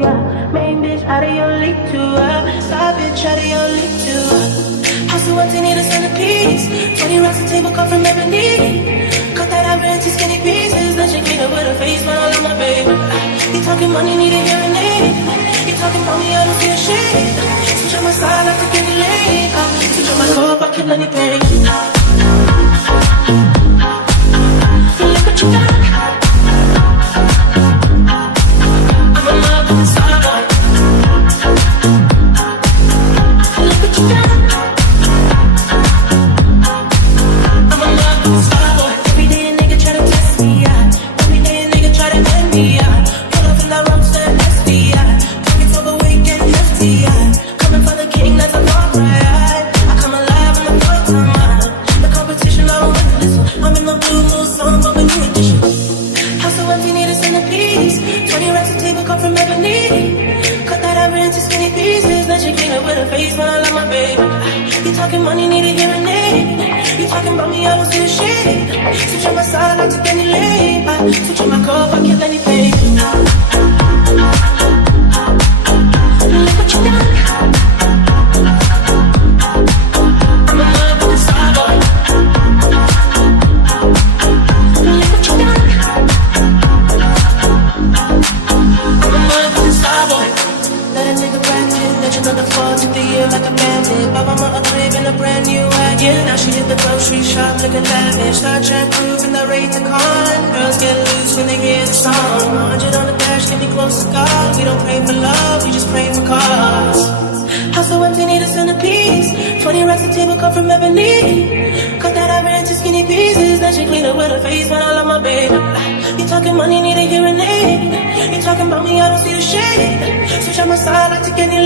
yeah. Main bitch out of your league too, side bitch out of your league too. House of 1 need a centerpiece. 20 racks a table cut from ebony. Cut that ivory into skinny pieces. Let you clean up with a face, but I love my baby. You talking money, need a hearing aid. You talking about me, I don't feel shit. Switch on my side, like to get it laid. Switch on my core, I kill any pain. Look what you got. I'm in love with the star boy. Look what you got. I'm in love with the star boy. Every day a nigga try to test me out. Every day a nigga try to end me out. Pull up in that roadster SVI. Pockets overweight, getting hefty. Coming for the king, that's a far cry. I come alive in the full time. The competition, I don't win this. I'm in the blue mood song, but a new edition. House of 1 need a centerpiece. 20 racks a table cut from ebony. Cut that ivory into skinny pieces. Let you clean up with a face, but I love my baby. You talking money, need a hearing aid. You talking about me, I don't see a shade. Switch on my side, I take any lane. Switch on my cup, I kill anything. Look what you got. I'm in love with the star boy. Look what you got. I'm in love with the star boy. Let a nigga bracket, legend on the floor, took the year like a bandit. Bought my mother crib in a brand new wagon. Now she hit the grocery shop looking lavish. Star Trek proof in the rate to con. Girls get loose when they hear the song. 100 on the dash, get me close to God. We don't pray for love, we just pray for cause. House so empty, need a centerpiece. 20 racks a table cut from ebony. Cut that ivory into skinny pieces. Then she clean up with her face, when I love my baby. You talking money, need a hearing aid. You talking about me, I don't see the shade. Switch on my side, I take any